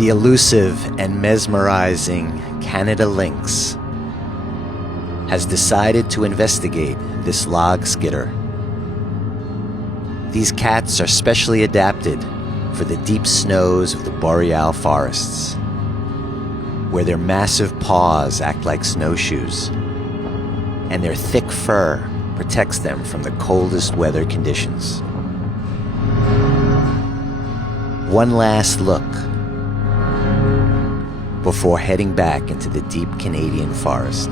The elusive and mesmerizing Canada lynx has decided to investigate this log skidder. These cats are specially adapted for the deep snows of the boreal forests, where their massive paws act like snowshoes, and their thick fur protects them from the coldest weather conditions. One last look before heading back into the deep Canadian forest.